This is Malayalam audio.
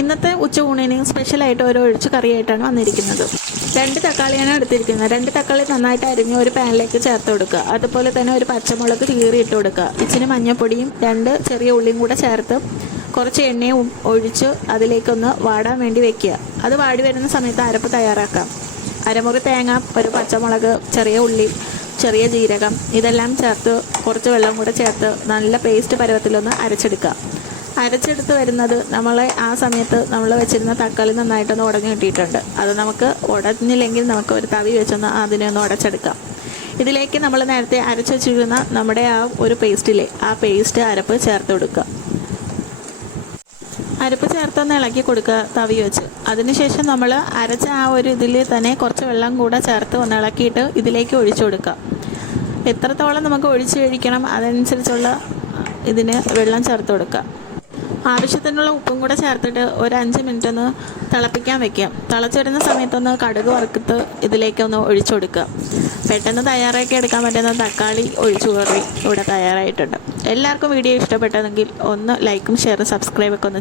ഇന്നത്തെ ഉച്ചയൂണിന് സ്പെഷ്യലായിട്ട് ഓരോ ഒഴിച്ചു കറിയായിട്ടാണ് വന്നിരിക്കുന്നത്. രണ്ട് തക്കാളിയാണ് എടുത്തിരിക്കുന്നത്. രണ്ട് തക്കാളി നന്നായിട്ട് അരിഞ്ഞ് ഒരു പാനിലേക്ക് ചേർത്ത് കൊടുക്കുക. അതുപോലെ തന്നെ ഒരു പച്ചമുളക് കീറി ഇട്ട് കൊടുക്കുക. ഇച്ചിരി മഞ്ഞൾപ്പൊടിയും രണ്ട് ചെറിയ ഉള്ളിയും കൂടെ ചേർത്ത് കുറച്ച് എണ്ണയും ഒഴിച്ച് അതിലേക്കൊന്ന് വാടാൻ വേണ്ടി വെക്കുക. അത് വാടി വരുന്ന സമയത്ത് അരപ്പ് തയ്യാറാക്കാം. അരമുറി തേങ്ങ ഒരു പച്ചമുളക് ചെറിയ ഉള്ളി ചെറിയ ജീരകം ഇതെല്ലാം ചേർത്ത് കുറച്ച് വെള്ളം കൂടെ ചേർത്ത് നല്ല പേസ്റ്റ് പരുവത്തിലൊന്ന് അരച്ചെടുക്കുക. അരച്ചെടുത്ത് വരുന്നത് നമ്മളെ ആ സമയത്ത് നമ്മൾ വെച്ചിരുന്ന തക്കാളി നന്നായിട്ടൊന്ന് ഉടഞ്ഞു കിട്ടിയിട്ടുണ്ട്. അത് നമുക്ക് ഉടഞ്ഞില്ലെങ്കിൽ നമുക്ക് ഒരു തവി വെച്ചൊന്ന് അതിനെ ഒന്ന് ഉടച്ചെടുക്കാം. ഇതിലേക്ക് നമ്മൾ നേരത്തെ അരച്ച് വെച്ചിരുന്ന നമ്മുടെ ആ ഒരു പേസ്റ്റിലെ ആ പേസ്റ്റ് അരപ്പ് ചേർത്ത് കൊടുക്കുക. അരപ്പ് ചേർത്തൊന്ന് ഇളക്കി കൊടുക്കുക തവി വെച്ച്. അതിനുശേഷം നമ്മൾ അരച്ച ആ ഒരു ഇതിൽ തന്നെ കുറച്ച് വെള്ളം കൂടെ ചേർത്ത് ഒന്ന് ഇളക്കിയിട്ട് ഇതിലേക്ക് ഒഴിച്ചു കൊടുക്കുക. എത്രത്തോളം നമുക്ക് ഒഴിച്ചു കഴിക്കണം അതനുസരിച്ചുള്ള ഇതിന് വെള്ളം ചേർത്ത് കൊടുക്കുക. ആവശ്യത്തിനുള്ള ഉപ്പും കൂടെ ചേർത്തിട്ട് ഒരു അഞ്ച് മിനിറ്റ് ഒന്ന് തിളപ്പിക്കാൻ വെക്കാം തിളച്ചിടുന്ന സമയത്തൊന്ന് കടുക് വറുക്കത്ത് ഇതിലേക്കൊന്ന് ഒഴിച്ചു കൊടുക്കുക. പെട്ടെന്ന് തയ്യാറാക്കി എടുക്കാൻ പറ്റുന്ന തക്കാളി ഒഴിച്ചു കറി ഇവിടെ തയ്യാറായിട്ടുണ്ട്. എല്ലാവർക്കും വീഡിയോ ഇഷ്ടപ്പെട്ടതെങ്കിൽ ഒന്ന് ലൈക്കും ഷെയറും സബ്സ്ക്രൈബൊക്കെ ഒന്ന്